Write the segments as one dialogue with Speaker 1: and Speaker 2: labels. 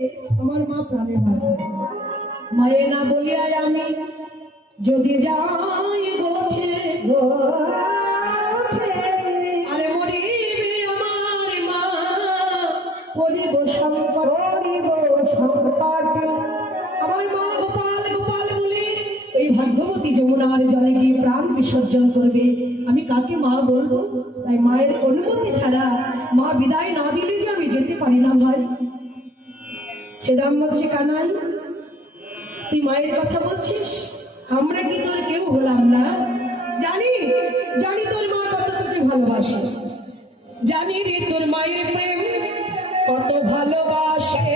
Speaker 1: আমার মা প্রাণে বাঁচে। মায়ে না বলিয়ায় আমি যদি যাই গোঠে আরে মরিবে আমার মা করিব সংকট
Speaker 2: করিব সংকটে।
Speaker 1: আমার মা গোপাল গোপাল বলে, ওই ভাগ্যবতী যমুনার জলে গিয়ে প্রাণ বিসর্জন করবে। আমি কাকে মা বলব? তাই মায়ের অনুমতি ছাড়া মা বিদায় না দিলে যে আমি যেতে পারি না ভাই। সেদাম বলছে, কানাই, তুই মায়ের কথা বলছিস? আমরা কি তোর কেউ হলাম না? জানি জানি তোর মা কত তোকে ভালোবাসে। জানি রে তোর মায়ের প্রেম কত ভালোবাসে।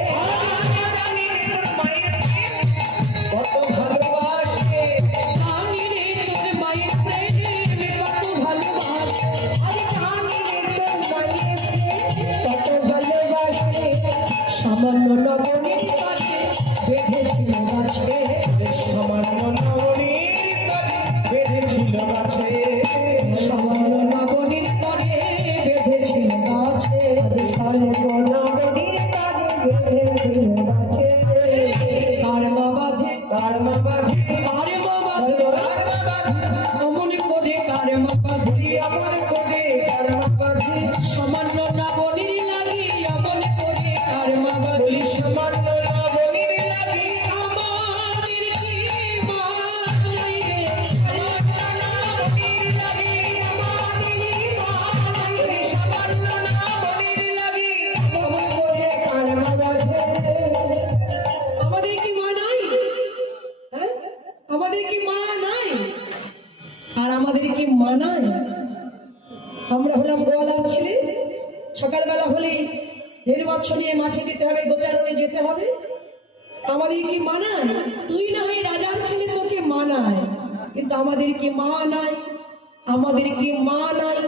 Speaker 1: আমাদের কি মা নাই।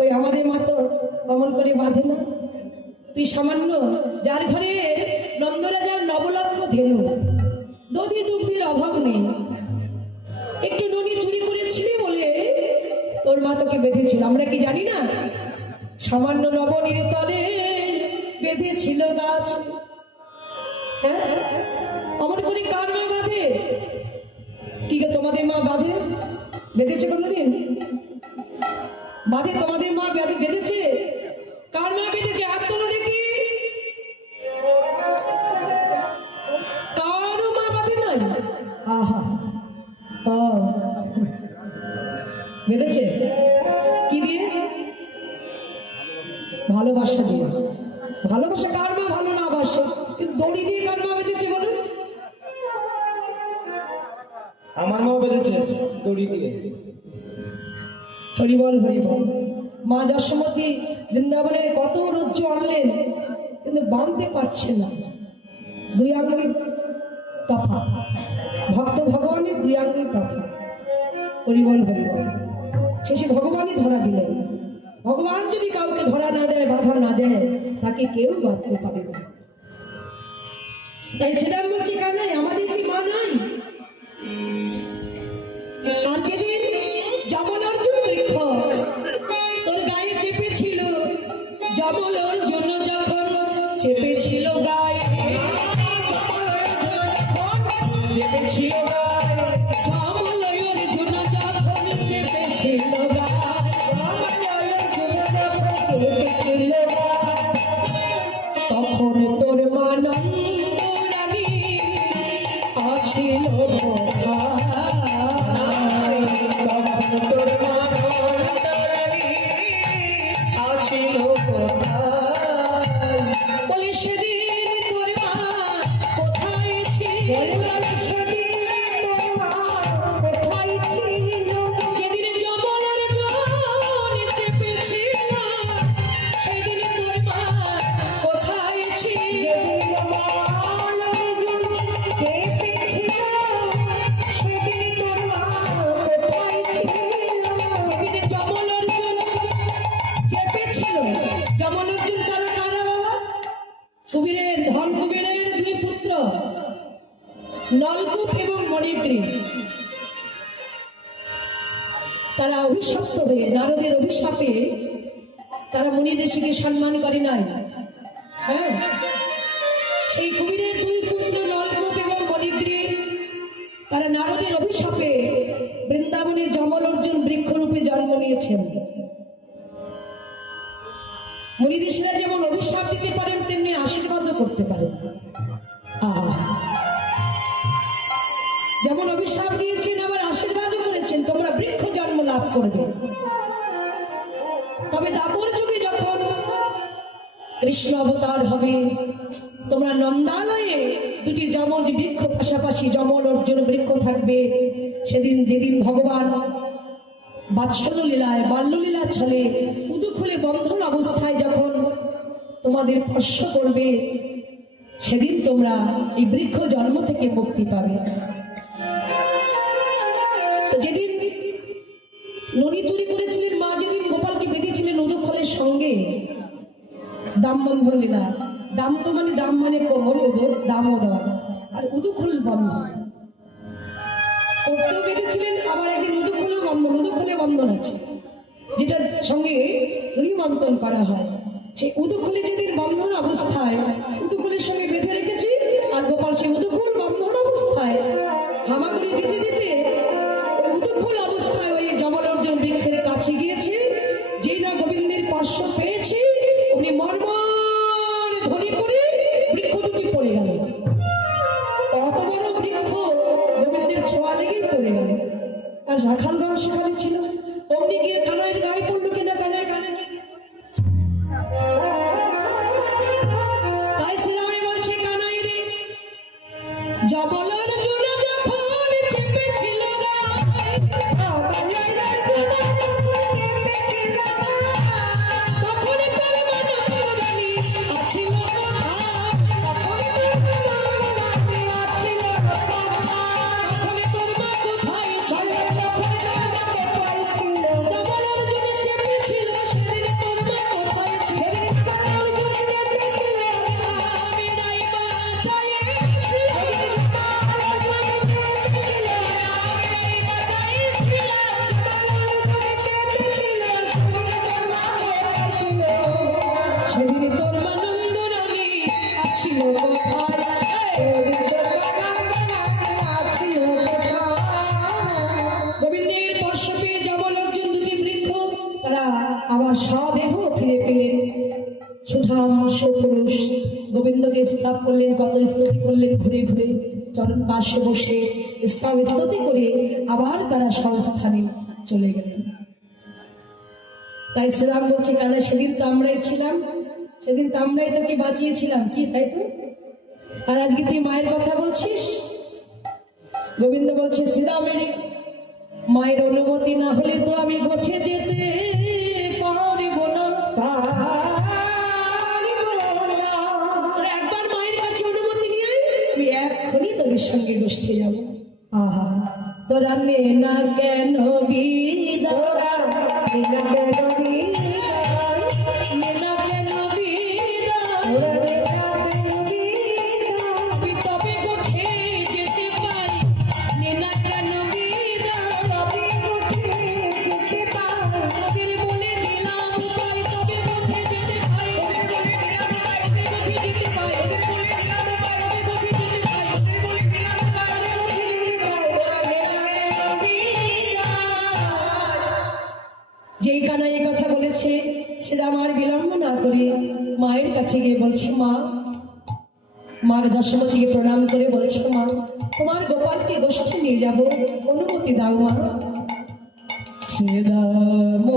Speaker 1: ওই আমাদের মা তো অমন করে বাঁধে না। তুই সামান্য যার ঘরে নন্দরাজার নবলক্ষ ধেনু, দধি দুগ্ধের অভাব নেই। একটু ননি চুরি করেছিলি বলে তোর মা তোকে বেঁধেছিল। আমরা কি জানি না? সামান্য নবনীর তলে বেঁধেছিল গাছ। হ্যাঁ? অমন করে কার মা বাঁধে? কি তোমাদের মা বাঁধে? বেঁধেছে কোনোদিন? বাঁধে তোমাদের মা বেঁধে- বেঁধেছে? কার মা বেঁধেছে? হাত তোলো দেখি। কারও মা বাঁধে নাই? আহা। ও। বেঁধেছে? কি দিয়ে? ভালোবাসা দিয়ে। ভালোবাসা কার মা ভালো না বাসে কিন্তু দড়ি দিয়ে কার মা বেঁধেছে বলুন?
Speaker 2: আমার মাও বেঁধেছে।
Speaker 1: হরিবল হরিবল, মা যশোমতী বৃন্দাবনের কত রজ্জু আনলেন, কিন্তু বাঁধতে পারছে না। দুই আঙুল তফা, ভক্ত ভগবানের দুই আঙুল তফা। হরিবল হরিবল, শেষে ভগবানই ধরা দিলেন। ভগবান যদি কাউকে ধরা না দেয়, বাধা না দেয়, তাকে কেউ বাঁধতে পারে না। তাই সেটা বলছি কেন আমাদের কি মা নাই? আর যেদিন যমন অর্জুন বৃক্ষ তোর গায়ে চেপেছিল যমন অর্জুন যখন চেপেছিল গায়ে।
Speaker 2: চেপেছিল গায়ে
Speaker 1: যমন কুবিরের দুই পুত্র, নলকূপ এবং মণিগ্রী তারা অভিশপ্ত হয়ে, নারদের অভিশাপে তারা মুনি ঋষিকে সম্মান করে নাই। হ্যাঁ? সেই কুমিরের দুই পুত্র, নলকূপ এবং মণিগ্রীব তারা নারদের অভিশাপে বৃন্দাবনে জমল অর্জুন বৃক্ষরূপে জন্ম নিয়েছেন। মুনি ঋষিরা যেমন অভিশাপ দিতে পারেন, তেমনি আশীর্বাদও করতে পারেন। যেমন অভিশাপ দিয়েছেন, আবার আশীর্বাদও করেছেন, তোমরা বৃক্ষ জন্ম লাভ করবে। তবে দাপর যুগে যখন কৃষ্ণ অবতার হবে, তোমরা নন্দালয়ে দুটি যমজ বৃক্ষ পাশাপাশি যমল অর্জুন বৃক্ষ থাকবে। সেদিন যেদিন ভগবান বাৎসল্য লীলায় বাল্যলীলা ছলে, উদু বন্ধন অবস্থায় যখন তোমাদের স্পর্শ করবে, সেদিন তোমরা এই বৃক্ষ জন্ম থেকে মুক্তি পাবে। যেদিন ননি চুরি করেছিলেন, মা যেদিন গোপালকে বেঁধেছিলেন উদুখলের সঙ্গে, দাম বন্ধন লীলা। দাম তো মানে দাম মানে কোমর উদর দামোদর আর উদুখুল বন্ধন। করতেও বেঁধেছিলেন, আবার একদিন বন্ধন উদক্ষণে বন্ধন আছে। যেটার সঙ্গে রিমন্থন করা হয়। সেই উদক্ষণে যেদিন বন্ধন অবস্থায়, উদক্ষণের সঙ্গে বেঁধে রেখেছি, আর গোপাল সেই উদুখুল বন্ধন অবস্থায়। হামাগুড়ি দিতে দিতে উদক্ষণ অবস্থায় পাশে বসে স্তাব স্তুতি করে আবার তারা সংস্থানে চলে গেলেন। তাই শ্রীরাম বলছে কেন সেদিন তো আমরাই ছিলাম। সেদিন তো আমরাই তোকে বাঁচিয়েছিলাম। কি, তাই তো? আর আজকে তুই মায়ের কথা বলছিস? গোবিন্দ বলছে, শ্রীরামের মায়ের অনুমতি না হলে তো আমি গোঠে যেতে সঙ্গে গোষ্ঠী যাব। আহা তোরা নে না কেন বিদায়? যেই কানা এই কথা বলেছে, সেটা আমার বিলম্ব না করে মায়ের কাছে গিয়ে বলছে, মা। মা যশোমতীকে প্রণাম করে বলছে, মা, তোমার গোপালকে গোষ্ঠী নিয়ে যাব। অনুমতি দাও, মা। শ্রীরাম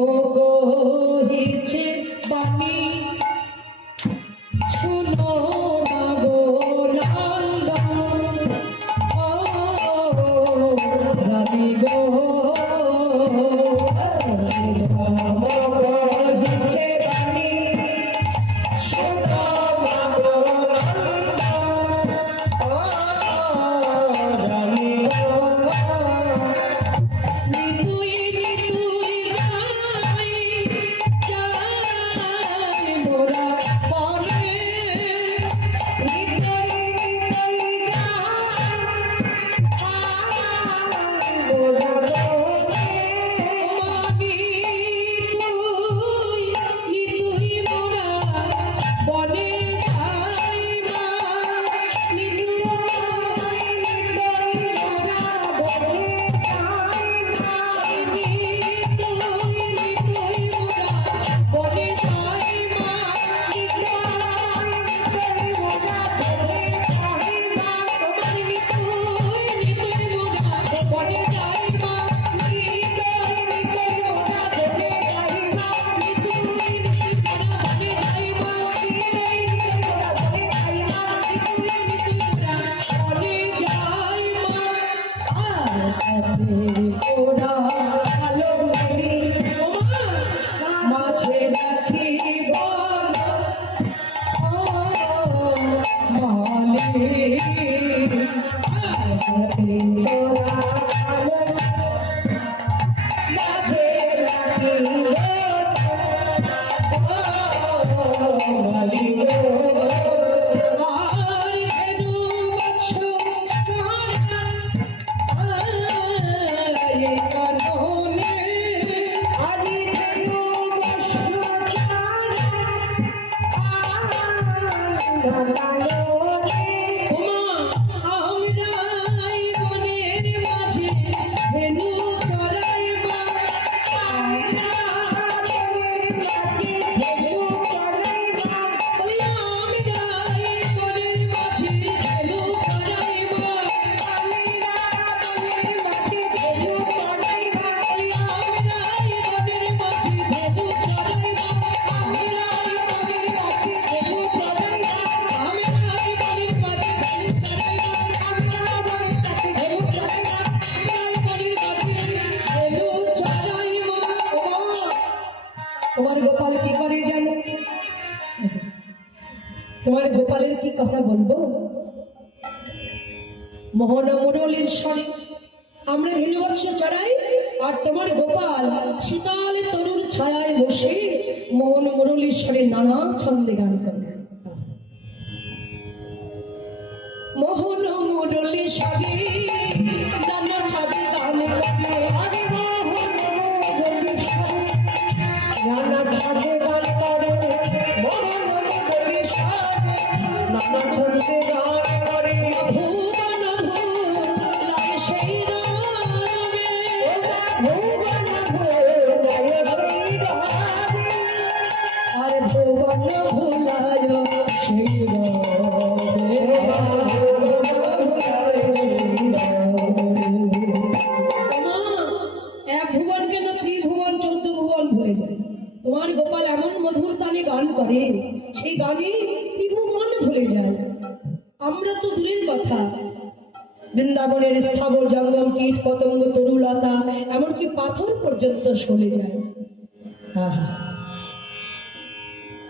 Speaker 1: গোপাল, শীতল তরুণ ছড়ায় বসে মন মুরলীশ্বরের নানা ছন্দে গান করে। মোহন মুরলীশ্বরী, নানা ছাদে গান করে
Speaker 2: মনে গান করে,
Speaker 1: সেই গানে ত্রিভুবন ভুলে যায়। আমরা তো দূরের কথা। বৃন্দাবনের স্থাবর জঙ্গল কীট পতঙ্গ তরুলতা, এমনকি পাথর পর্যন্ত সলে যায়।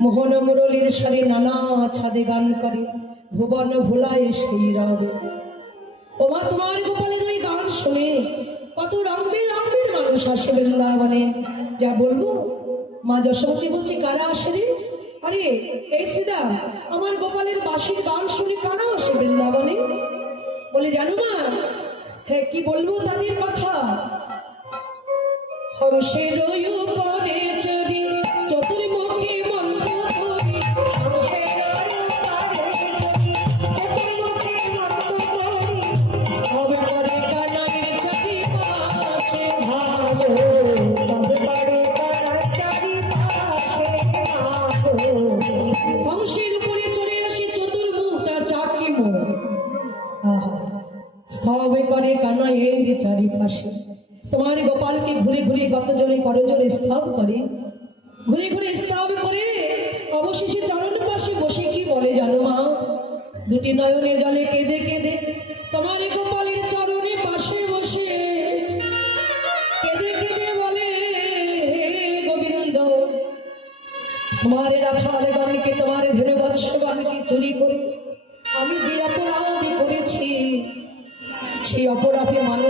Speaker 1: মোহন মুরলীর স্বরে নানা ছাদে গান করে, ভুবন ভোলায় সেই রবে। ওমা, তোমার গোপালের ওই গান শুনে কত রঙের রঙের মানুষ আসে বৃন্দাবনে। যা বলব মা যশোমতী বলছে, কারা আসেনি আরে, এই সিদা আমার গোপালের বাসির গান শুনে কারা আসে বৃন্দাবনে? বলে, জানো মা হ্যাঁ কি বলব তাদের কথা? হংসের পরে চরি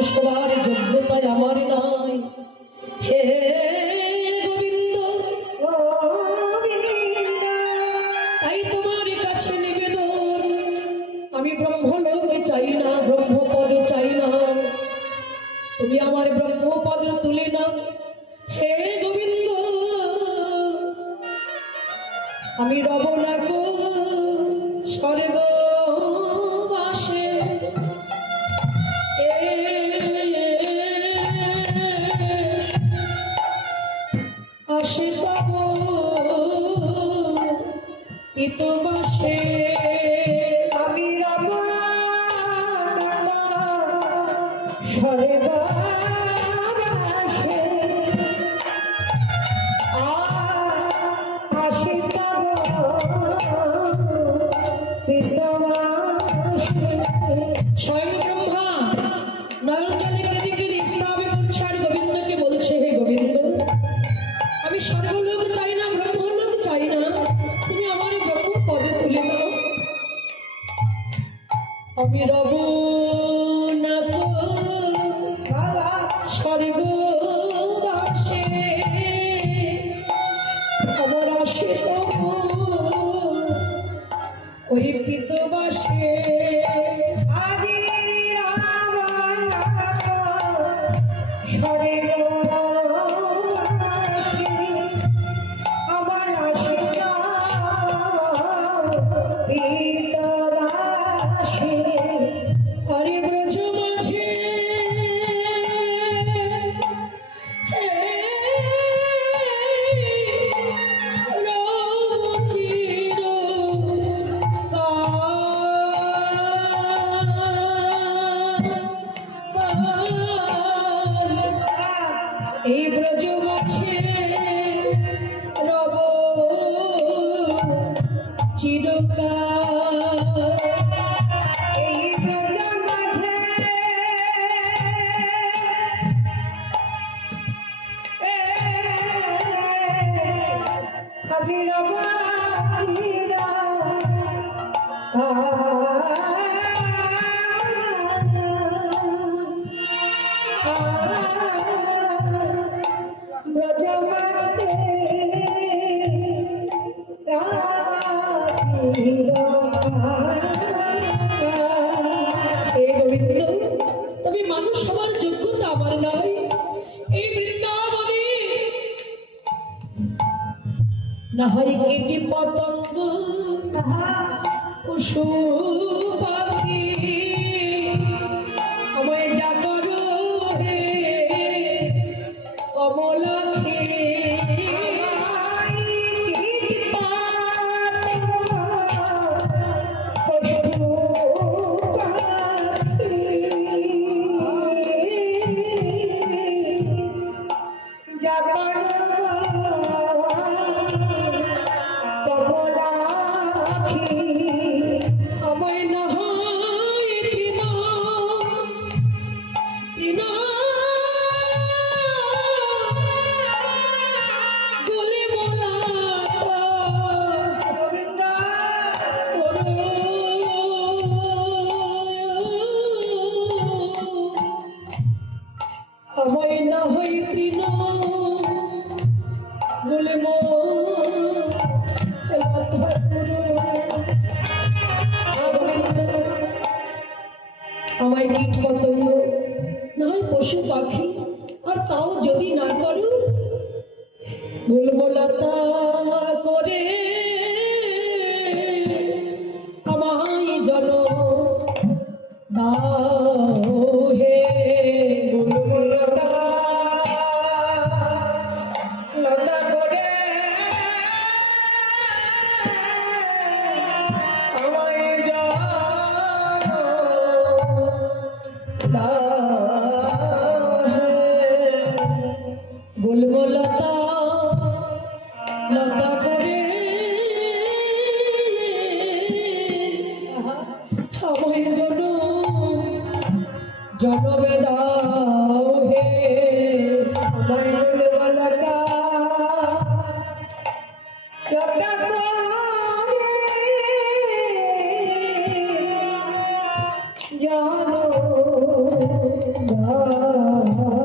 Speaker 1: মানুষ হওয়ার যোগ্যতায় আমার না be গুলবলতা করে আমায় জন দাও। হে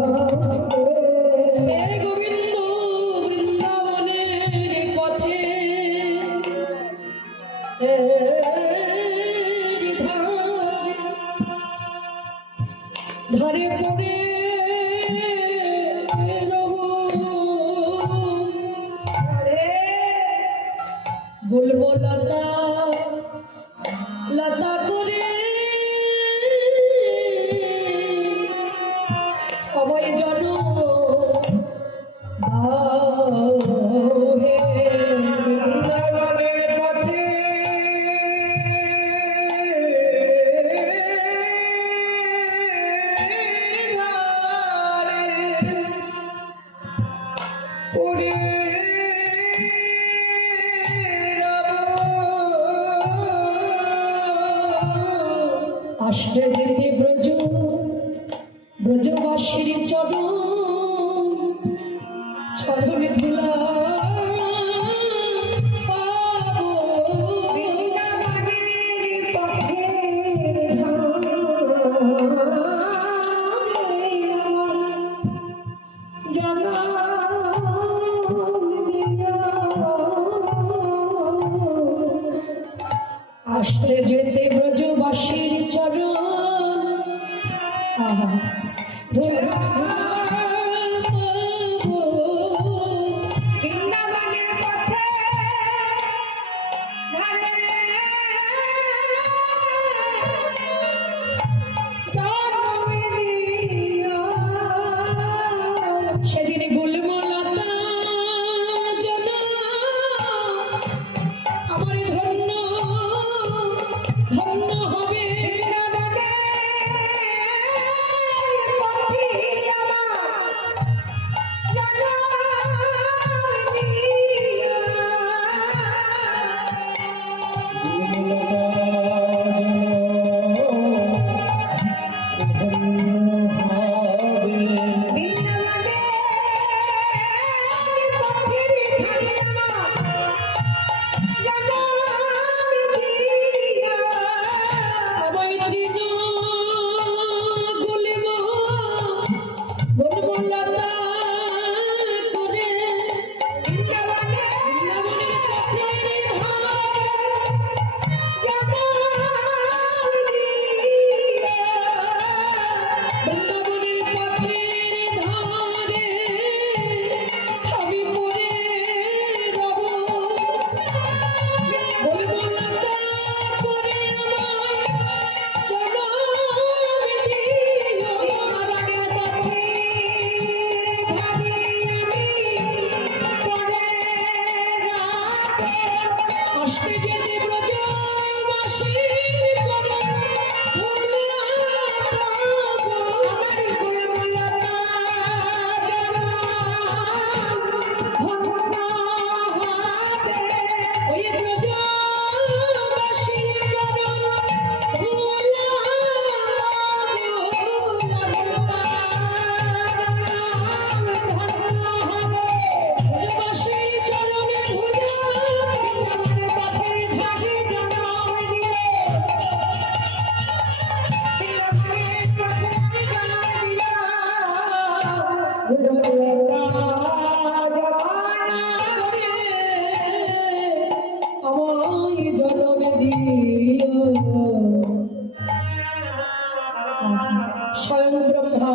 Speaker 1: রাধা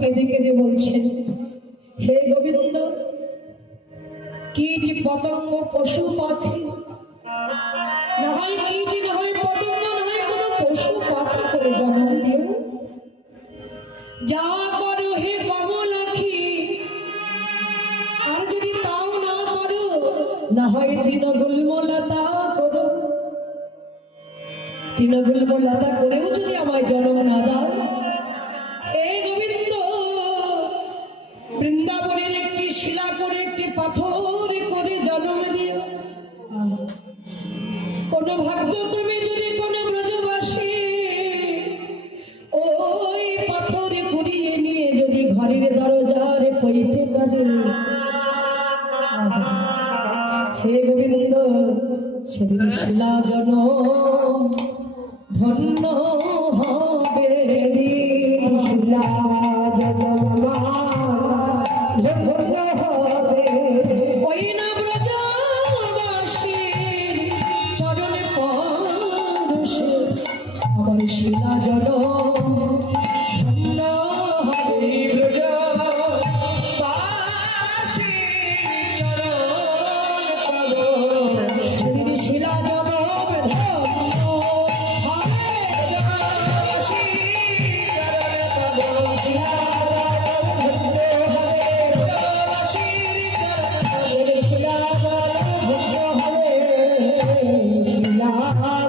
Speaker 1: কেঁদে কেঁদে বলছেন, হে গোবিন্দ কীট পতঙ্গ পশু পাখি? না হয় কীট না হয় পতঙ্গ, না হয় পশু পাখি করে জন্ম দিও। যা করো হে কমলাখি আর যদি তাও না করো, না হয় তৃণগুলমলতা করো। তৃণগুলমলতা করেও যদি আমায় জন্ম না দাও হে গোবিন্দ সেদিন শিলা জন ধন্য হয় ya